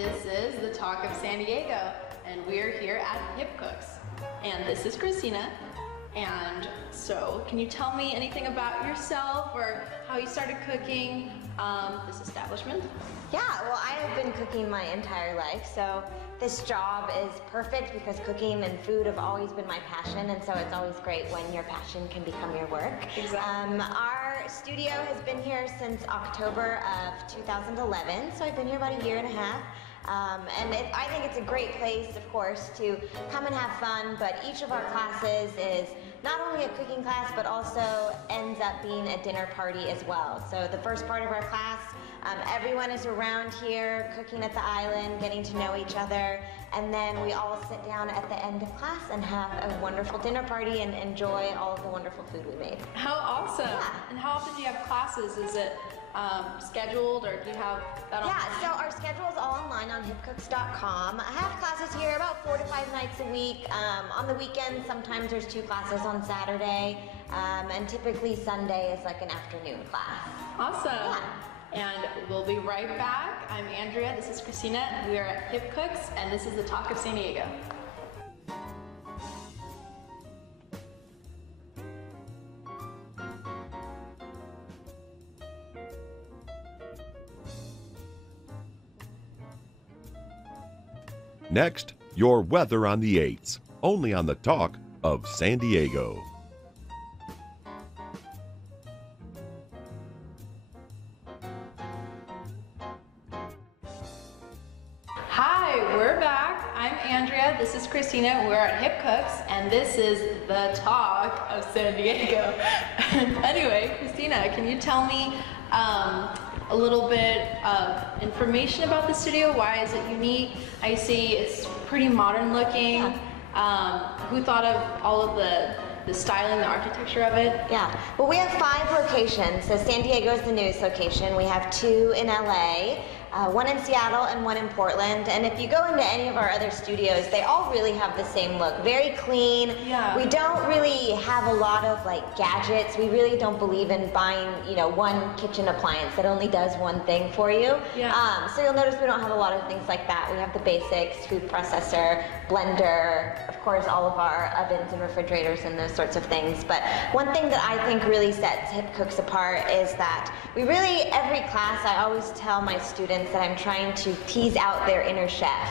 this is the Talk of San Diego, and we're here at HipCooks. And this is Christina. And so, can you tell me anything about yourself or how you started cooking this establishment? Yeah, well, I have been cooking my entire life, so this job is perfect because cooking and food have always been my passion, and so it's always great when your passion can become your work. Exactly. Our studio has been here since October of 2011, so I've been here about a year and a half. I think it's a great place, of course, to come and have fun, but each of our classes is not only a cooking class, but also ends up being a dinner party as well. So the first part of our class, everyone is around here cooking at the island, getting to know each other, and then we all sit down at the end of class and have a wonderful dinner party and enjoy all of the wonderful food we made. How awesome! Yeah. And how often do you have classes? Is it scheduled, or do you have that online? Yeah, so our schedule is all online on HipCooks.com. I have classes here about 4 to 5 nights a week. On the weekends, sometimes there's 2 classes on Saturday, and typically Sunday is like an afternoon class. Awesome. Yeah. And we'll be right back. I'm Andrea, this is Christina. We are at HipCooks, and this is the Talk of San Diego. Next, your weather on the 8s, only on the Talk of San Diego. Hi, we're back. I'm Andrea, this is Christina. We're at HipCooks, and this is the Talk of San Diego. Anyway, Christina, can you tell me a little bit of information about the studio? Why is it unique? I see it's pretty modern looking. Yeah. Who thought of all of the styling, the architecture of it? Yeah, well, we have 5 locations. So San Diego is the newest location. We have 2 in LA, 1 in Seattle and 1 in Portland. And if you go into any of our other studios, they all really have the same look. Very clean. Yeah. We don't really have a lot of like gadgets. We really don't believe in buying, one kitchen appliance that only does one thing for you. Yeah. So you'll notice we don't have a lot of things like that. We have the basics: food processor, blender, of course, all of our ovens and refrigerators and those sorts of things. But one thing that I think really sets HipCooks apart is that we really, every class, I always tell my students that I'm trying to tease out their inner chef.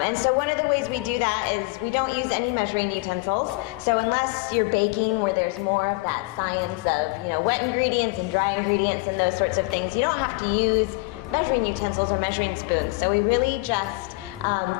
And so one of the ways we do that is we don't use any measuring utensils. So unless you're baking where there's more of that science of, wet ingredients and dry ingredients and those sorts of things, you don't have to use measuring utensils or measuring spoons. So we really just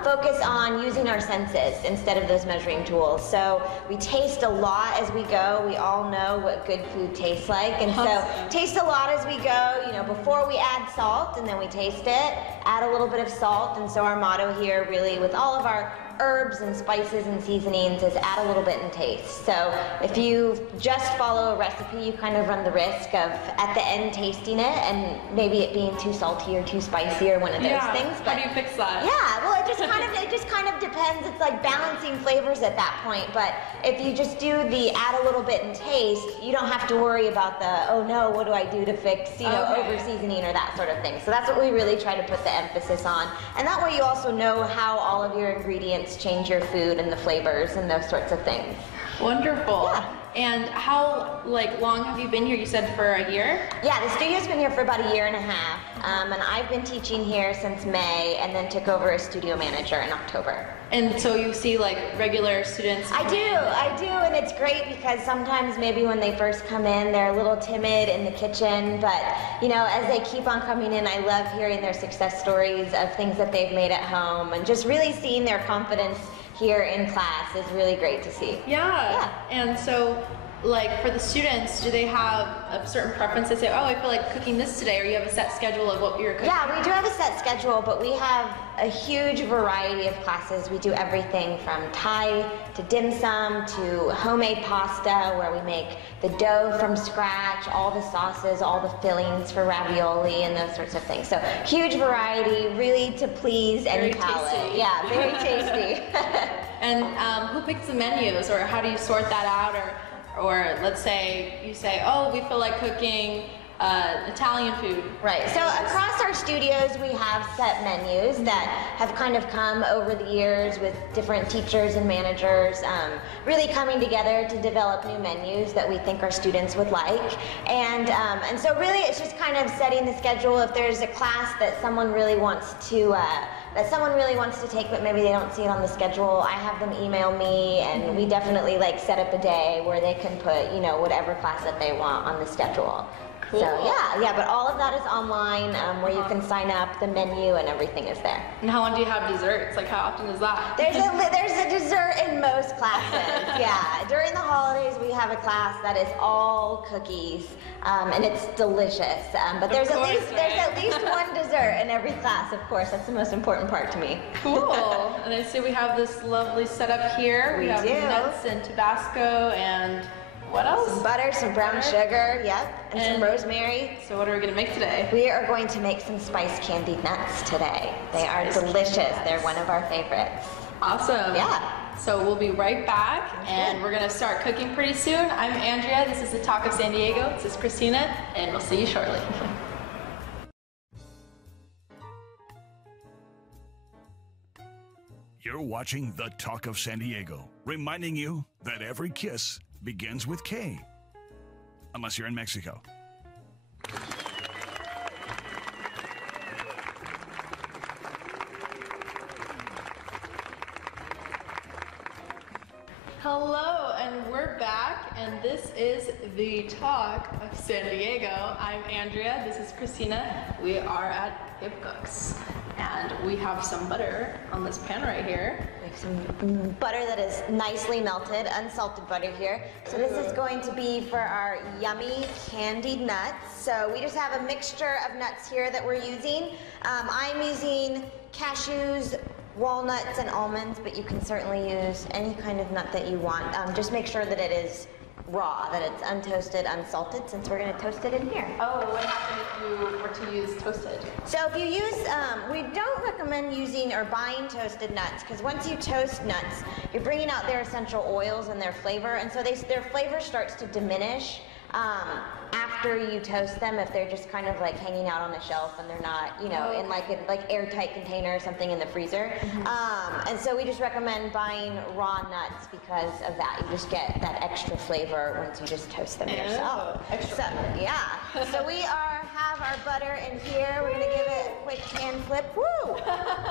focus on using our senses instead of those measuring tools. So we taste a lot as we go. We all know what good food tastes like, and so taste a lot as we go. Before we add salt, and then we taste it, add a little bit of salt. And so our motto here, really, with all of our herbs and spices and seasonings, is add a little bit and taste. So if you just follow a recipe, you kind of run the risk of at the end tasting it and maybe it being too salty or too spicy or one of those things. But how do you fix that? Yeah, well, it just kind of depends. It's like balancing flavors at that point. But if you just do the add a little bit and taste, you don't have to worry about the, oh no, what do I do to fix, over seasoning or that sort of thing. So that's what we really try to put the emphasis on. And that way you also know how all of your ingredients change your food and the flavors and those sorts of things. Wonderful. Yeah. And how long have you been here? You said for a year? Yeah, the studio's been here for about a year and a half, and I've been teaching here since May, and then took over as studio manager in October. And so you see regular students? I do, and it's great because sometimes maybe when they first come in, they're a little timid in the kitchen, but as they keep on coming in, I love hearing their success stories of things that they've made at home, and just really seeing their confidence here in class is really great to see. Yeah. And so, for the students, do they have a certain preference? They say, oh, I feel like cooking this today, or you have a set schedule of what you're cooking? Yeah, we do have a set schedule, but we have a huge variety of classes. We do everything from Thai to dim sum to homemade pasta, where we make the dough from scratch, all the sauces, all the fillings for ravioli and those sorts of things. So huge variety, really to please any palate. Tasty. Yeah, very tasty. And who picks the menus, or how do you sort that out? Or let's say you say, oh, we feel like cooking Italian food. Right. So across our studios, we have set menus that have kind of come over the years with different teachers and managers really coming together to develop new menus that we think our students would like. And so really it's just kind of setting the schedule. If there's a class that someone really wants to take, but maybe they don't see it on the schedule, I have them email me, and we definitely like set up a day where they can put, you know, whatever class that they want on the schedule. Cool. So yeah, but all of that is online, where you can sign up, the menu and everything is there. And how long do you have desserts? Like how often is that? There's a dessert in most classes, yeah. During the holidays we have a class that is all cookies, and it's delicious. But there's at least one dessert in every class, of course. That's the most important part to me. Cool. And I see we have this lovely setup here. We have do. nuts and Tabasco and what else? Some butter, some brown sugar, yep, and some rosemary. So what are we going to make today? We are going to make some spice candied nuts today. They are delicious. They're one of our favorites. Awesome. Yeah. So we'll be right back, and we're going to start cooking pretty soon. I'm Andrea. This is the Talk of San Diego. This is Christina, and we'll see you shortly. You're watching The Talk of San Diego, reminding you that every kiss begins with K. Unless you're in Mexico. Hello, and we're back, and this is the Talk of San Diego. I'm Andrea, this is Christina. We are at HipCooks, and we have some butter on this pan right here. We have some butter that is nicely melted, unsalted butter here. So this is going to be for our yummy candied nuts. So we just have a mixture of nuts here that we're using. I'm using cashews, walnuts, and almonds, but you can certainly use any kind of nut that you want. Just make sure that it is raw, that it's untoasted, unsalted, since we're going to toast it in here. Oh, what happens if you were to use toasted? So if you use, we don't recommend using or buying toasted nuts, because once you toast nuts, you're bringing out their essential oils and their flavor, and so their flavor starts to diminish after you toast them, if they're just kind of like hanging out on the shelf and they're not, you know, in like an airtight container or something in the freezer. And so we just recommend buying raw nuts because of that. You just get that extra flavor once you just toast them yourself. So we have our butter in here. We're gonna give it a quick pan flip. Woo!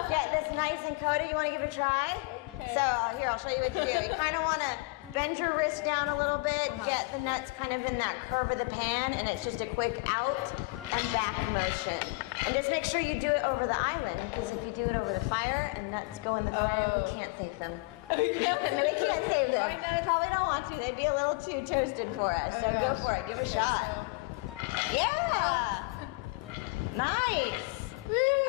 Get this nice and coated. You wanna give it a try? Okay. So here, I'll show you what to do. You kind of wanna bend your wrist down a little bit, get the nuts kind of in that curve of the pan, and it's just a quick out and back motion. And just make sure you do it over the island, because if you do it over the fire and nuts go in the fire, we can't save them. We can't save them. Probably don't want to. They'd be a little too toasted for us. So go for it. Give it a shot. Yeah. Nice.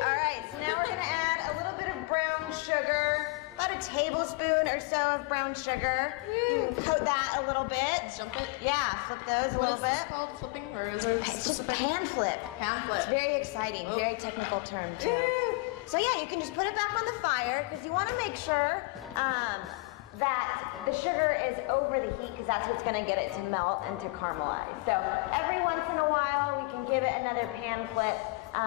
All right. So now we're going to add a little bit of brown sugar. About a tablespoon or so of brown sugar. You can coat that a little bit. Jump it? Yeah, flip those a little bit. What is this called? Flipping? Or is it It's just pan flip. Pan flip. It's very exciting, very technical term too. So yeah, you can just put it back on the fire because you want to make sure that the sugar is over the heat, because that's what's going to get it to melt and to caramelize. So every once in a while we can give it another pan flip.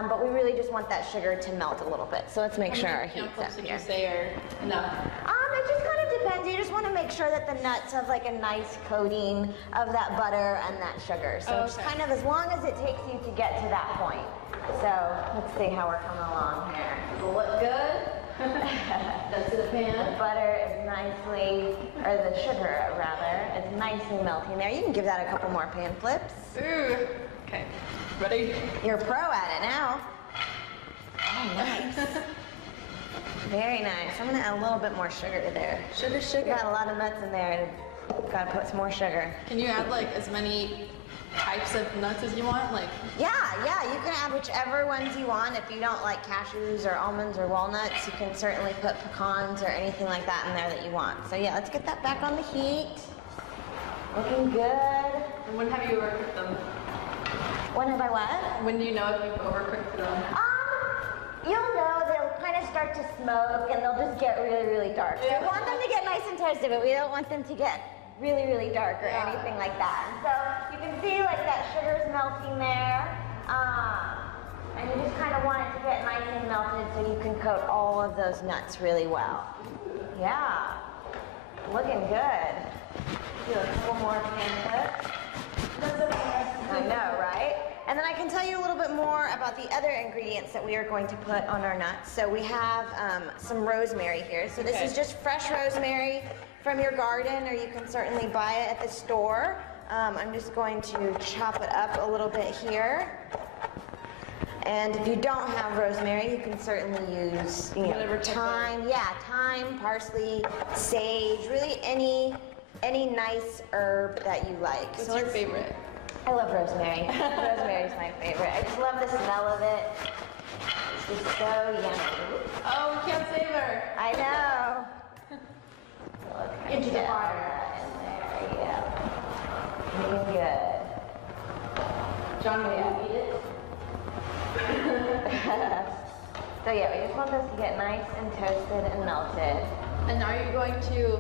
But we really just want that sugar to melt a little bit. So let's make sure our heat's up here. Would you say are enough? It just kind of depends. You just want to make sure that the nuts have like a nice coating of that butter and that sugar. So just kind of as long as it takes you to get to that point. So let's see how we're coming along here. Does it look good? That's the pan. The butter is nicely, or the sugar rather, is nicely melting there. You can give that a couple more pan flips. Ooh. Okay. Ready? You're a pro at it now. Oh, nice. Very nice. I'm gonna add a little bit more sugar to there. Sugar. Got a lot of nuts in there. Gotta put some more sugar. Can you add like as many types of nuts as you want? Like. Yeah. You can add whichever ones you want. If you don't like cashews or almonds or walnuts, you can certainly put pecans or anything like that in there that you want. So yeah, let's get that back on the heat. Looking good. And when have you overcooked them? When have I what? When do you know if you've overcooked them? You'll know they'll kind of start to smoke and they'll just get really, really dark. So we want them to get nice and toasted, but we don't want them to get really, really dark or anything like that. And so you can see like that sugar's melting. melting there. And you just kind of want it to get nice and melted so you can coat all of those nuts really well. Yeah, looking good. Do a couple more pan clips. I know, right? And then I can tell you a little bit more about the other ingredients that we are going to put on our nuts. So we have some rosemary here. So this is just fresh rosemary from your garden, or you can certainly buy it at the store. I'm just going to chop it up a little bit here. And if you don't have rosemary, you can certainly use, thyme. Yeah, thyme, parsley, sage, really any nice herb that you like. What's your favorite? I love rosemary. Rosemary's my favorite. I just love the smell of it. It's just so yummy. Oh, we can't save her. I know. Into the fire. In there, yeah. Looking good. John, will you eat it? So yeah, we just want this to get nice and toasted and melted. And are you going to,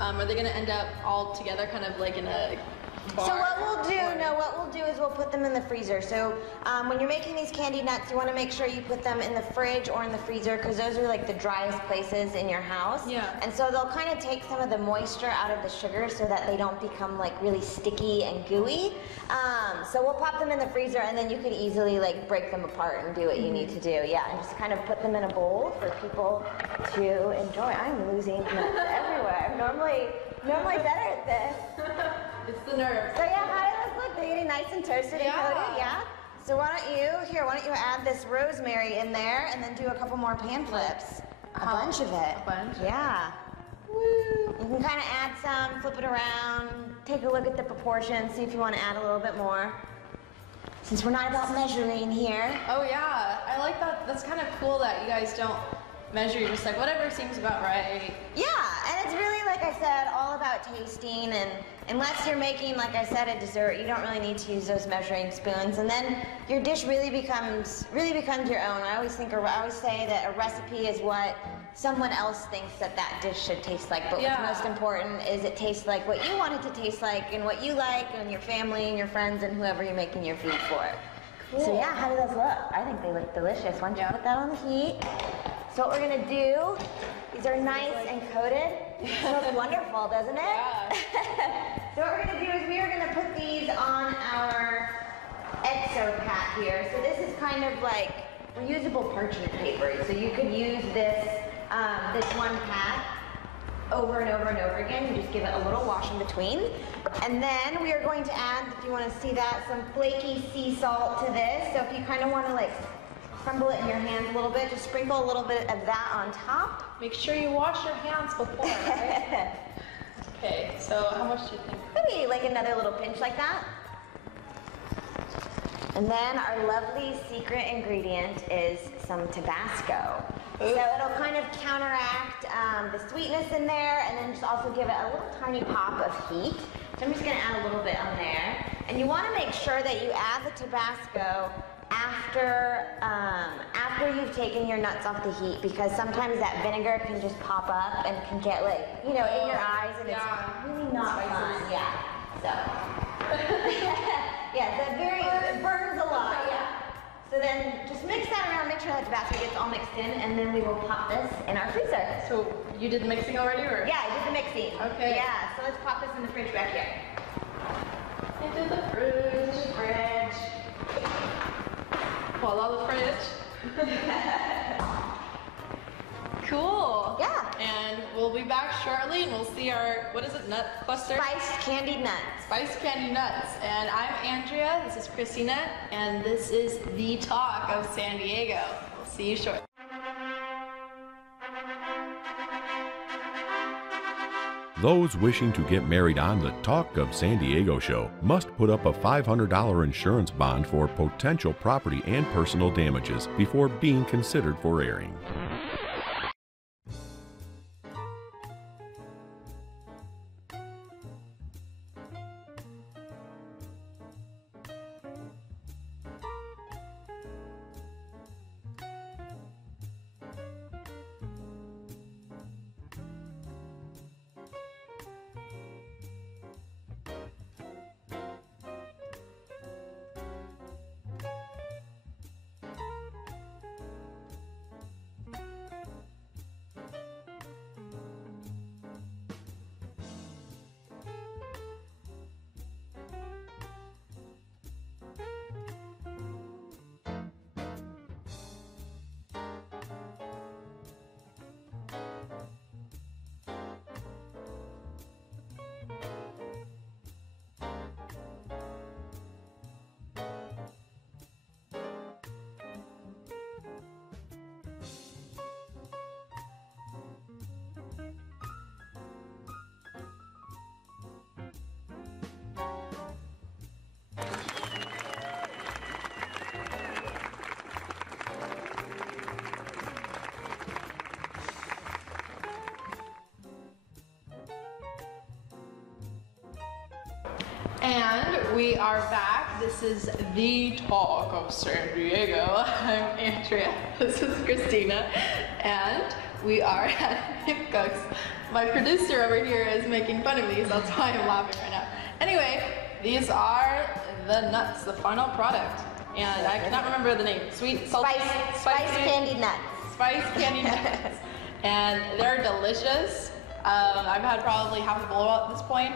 are they going to end up all together kind of like in a bar? So what we'll do is we'll put them in the freezer. So when you're making these candy nuts, you want to make sure you put them in the fridge or in the freezer, because those are like the driest places in your house. Yeah. And so they'll kind of take some of the moisture out of the sugar so that they don't become like really sticky and gooey. So we'll pop them in the freezer, and then you could easily like break them apart and do what you need to do. Yeah, and just kind of put them in a bowl for people to enjoy. I'm losing nuts everywhere. I'm normally better at this. It's the nerve. So yeah, how do those look? They're getting nice and toasted and coated, yeah? So why don't you add this rosemary in there and then do a couple more pan flips. A bunch of it. A bunch? Yeah. Woo. You can kind of add some, flip it around, take a look at the proportions, see if you want to add a little bit more. Since we're not about measuring here. Oh yeah, I like that. That's kind of cool that you guys don't measure. You're just like, whatever seems about right. Yeah, and it's really, like I said, all about tasting, and unless you're making, like I said, a dessert, you don't really need to use those measuring spoons, and then your dish really becomes your own. I always say that a recipe is what someone else thinks that dish should taste like, but what's most important is it tastes like what you want it to taste like, and what you like, and your family and your friends and whoever you're making your food for. Cool. So yeah, how do those look? I think they look delicious. Why don't you put that on the heat? So what we're gonna do, these are nice and coated. It smells wonderful, doesn't it? Yeah. So what we're gonna do is we are gonna put these on our Exo Pat here. So this is kind of like reusable parchment paper. So you could use this, this one pat over and over and over again. You just give it a little wash in between. And then we are going to add, if you wanna see that, some flaky sea salt to this. So if you kind of wanna like crumble it in your hands a little bit, just sprinkle a little bit of that on top. Make sure you wash your hands before, right? Okay, so how much do you think? Maybe like another little pinch like that. And then our lovely secret ingredient is some Tabasco. Ooh. So it'll kind of counteract the sweetness in there, and then just also give it a little tiny pop of heat. So I'm just gonna add a little bit on there. And you wanna make sure that you add the Tabasco after you've taken your nuts off the heat, because sometimes that vinegar can just pop up and can get like, in your eyes, and it's really not fun. Yeah. So yeah, it burns a lot. Yeah. So then just mix that around, make sure that Tabasco gets all mixed in, and then we will pop this in our freezer. So you did the mixing already, or? Yeah, I did the mixing. Okay. Yeah. So let's pop this in the fridge back here. Into the fridge. Voila, the fridge. Cool. Yeah. And we'll be back shortly, and we'll see our, what is it, nut cluster? Spiced candied nuts. Spiced candy nuts. And I'm Andrea, this is Christina, and this is The Talk of San Diego. We'll see you shortly. Those wishing to get married on the Talk of San Diego show must put up a $500 insurance bond for potential property and personal damages before being considered for airing. We are back. This is the Talk of San Diego. I'm Andrea. This is Christina. And we are at HipCooks. My producer over here is making fun of me, so that's why I'm laughing right now. Anyway, these are the nuts, the final product. And I cannot remember the name. Sweet, salty, Spice candied nuts. Spice candied nuts. And they're delicious. I've had probably half a bowl at this point.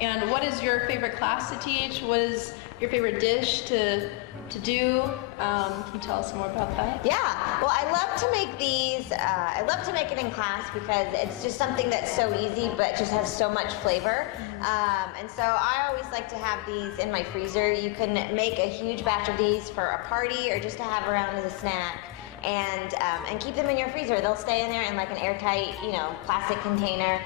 And what is your favorite class to teach? What is your favorite dish to do? Can you tell us more about that? Yeah, well, I love to make these. I love to make it in class because it's just something that's so easy, but just has so much flavor. And so I always like to have these in my freezer. You can make a huge batch of these for a party or just to have around as a snack. And keep them in your freezer. They'll stay in there in like an airtight, plastic container.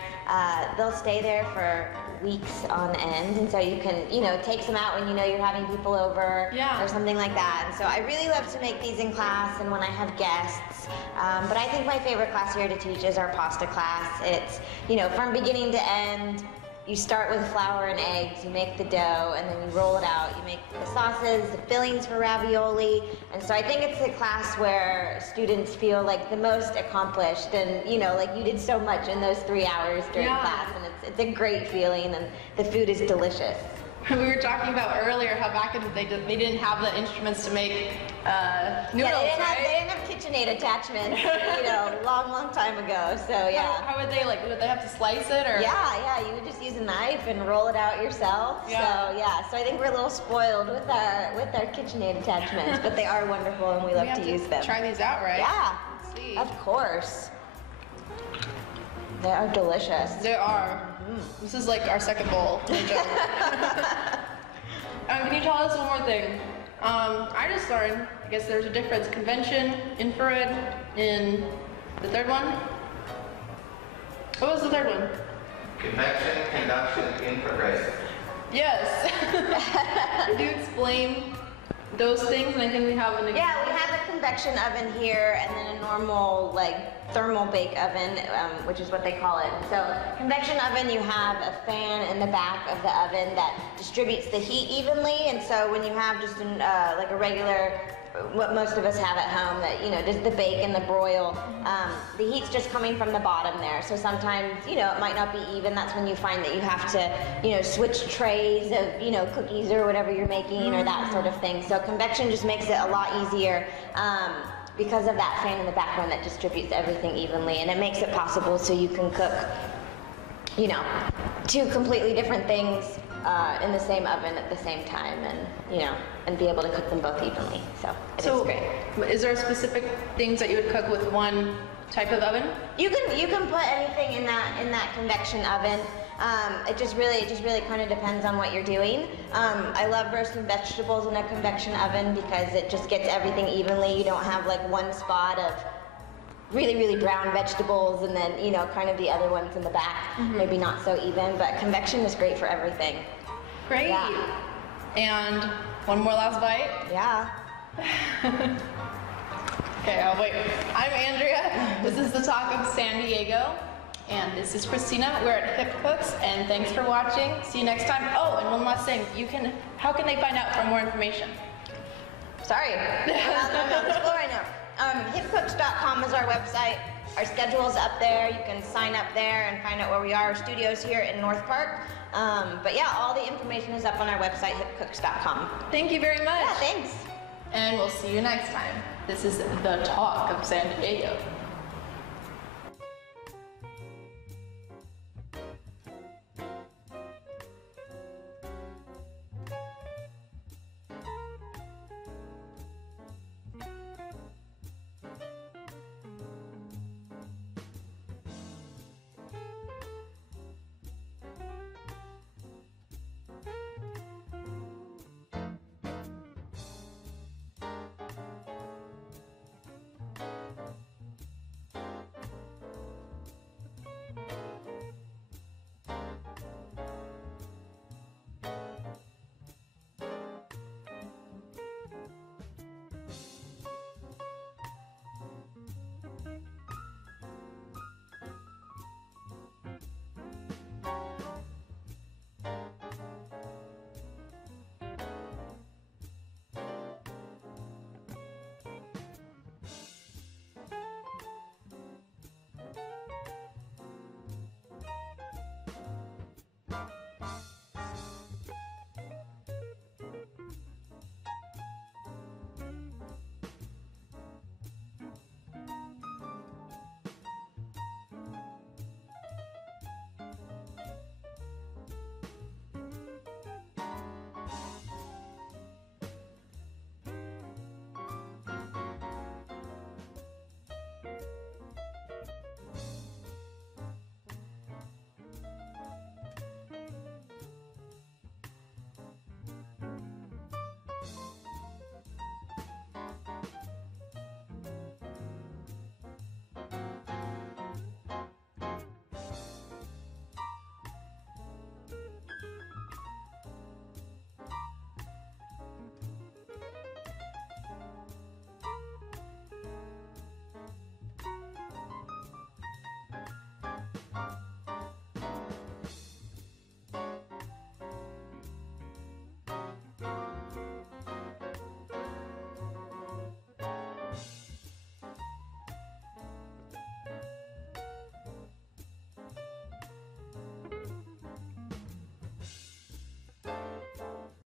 They'll stay there for weeks on end, and so you can, take some out when you're having people over or something like that. And so I really love to make these in class and when I have guests. But I think my favorite class here to teach is our pasta class. It's, from beginning to end. You start with flour and eggs, you make the dough, and then you roll it out. You make the sauces, the fillings for ravioli. And so I think it's a class where students feel like the most accomplished and, like you did so much in those 3 hours during class. And it's a great feeling, and the food is delicious. We were talking about earlier how back in the day they didn't have the instruments to make noodles, they didn't have KitchenAid attachments, long time ago. So yeah. How would they would they have to slice it or? Yeah, you would just use a knife and roll it out yourself. Yeah. So I think we're a little spoiled with our KitchenAid attachments, but they are wonderful and we love to use them. Try these out, right? Yeah. Let's see. Of course. They are delicious. They are. This is like our second bowl. Can you tell us one more thing? I just learned, I guess there's a difference. Convection, infrared, in the third one? What was the third one? Convection, conduction, infrared. Yes. Could you explain those things? And I think we have an example. Yeah, we have a convection oven here and then a normal thermal bake oven, which is what they call it. So convection oven, you have a fan in the back of the oven that distributes the heat evenly. And so when you have just like a regular, what most of us have at home, that does the bake and the broil, the heat's just coming from the bottom there. So sometimes it might not be even. That's when you find that you have to switch trays of cookies or whatever you're making or that sort of thing. So convection just makes it a lot easier because of that fan in the background that distributes everything evenly, and it makes it possible so you can cook two completely different things in the same oven at the same time, and be able to cook them both evenly. So it is great. Is there specific things that you would cook with one type of oven? You can put anything in that convection oven. It just really kind of depends on what you're doing. I love roasting vegetables in a convection oven because it just gets everything evenly. You don't have like one spot of really brown vegetables and then kind of the other ones in the back, maybe not so even. But convection is great for everything. Great. Yeah. And one more last bite. Yeah. Okay, I'll wait. I'm Andrea. This is the Talk of San Diego. And this is Christina. We're at HipCooks, and thanks for watching. See you next time. Oh, and one last thing. How can they find out for more information? Sorry. I'm on the floor right now. HipCooks.com is our website. Our schedule's up there. You can sign up there and find out where we are. Our studio's here in North Park. But yeah, all the information is up on our website, HipCooks.com. Thank you very much. Yeah, thanks. And we'll see you next time. This is the Talk of San Diego.